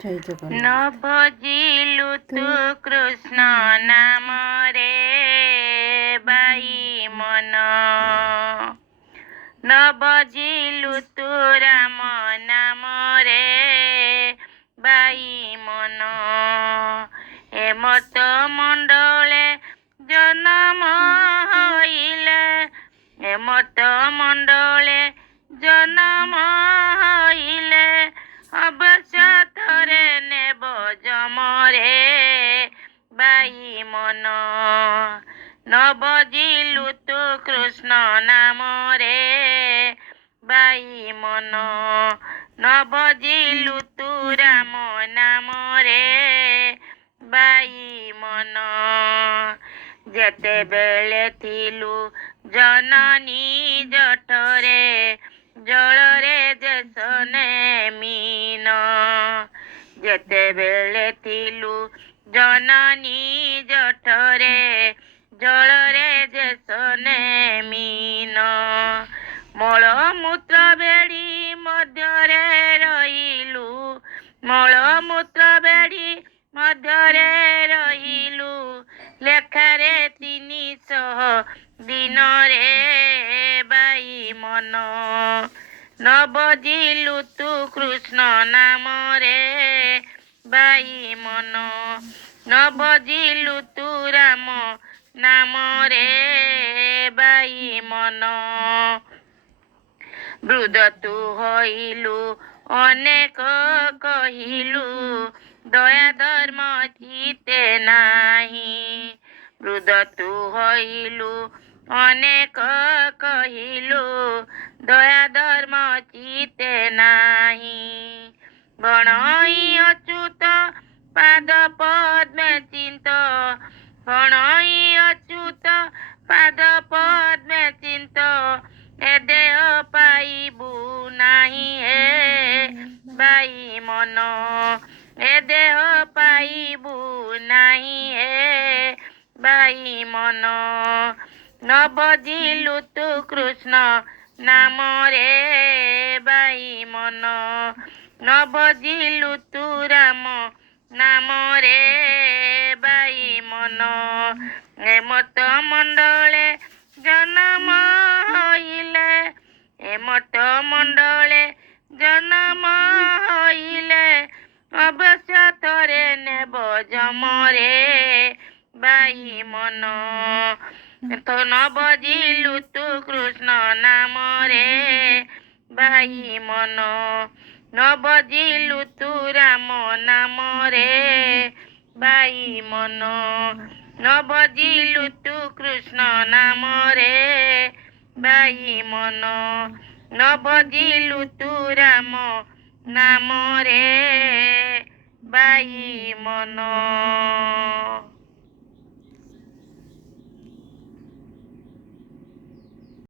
न भजिलु तु कृष्ण नाम रे बाई मन न भजिलु तु राम नाम रे बाई मन हेमत मंडले जन्म हईले हेमत मंडले जन्म हईले अवश्य थरे नेब जमरे बाई मन न बजिलु तु कृष्ण नाम रे बाई मन न बजिलु तु राम नाम रे बाई मन जेतेबेले थिलु जननी जठरे जलरे देशने मीन जेतेबेले थिलु जननी जठरे जलरे देशने मीन मलमूत्र बेड़ी मध्यरे रहिलु मलमूत्र बेड़ी मध्यरे रहिलु लेखारे 300 दिन रे बाई मन न बजिलु तु कृष्ण नाम रे बाई मन न बजिलु तु राम नाम रे बाई मन वृद्ध तु हईलु अनेक कहिलु दया धर्म चिते नाही वृद्ध तु हईलु अनेक कहिलु दया धर्म चिते नाही गणई अच्युत पाद पद्मे चिंत गणई अच्युत पाद पद्मे चिंत ए देह पाइबु नाही हे बाई मन ए देह पाइबु नाही हे बाई मन न बजिलु तु कृष्ण नाम रे बाई मन न बजिलु तु राम नाम रे बाई मन हेमत मंडले जन्म हईले हेमत मंडले जन्म हईले अवश्य थरे नेब जमरे बाई मन तो न बजिलु तु कृष्ण नाम रे बाई मन न बजिलु तु राम नाम रे बाई मन न बजिलु तु कृष्ण नाम रे बाई मन न बजिलु तु राम नाम रे बाई मन।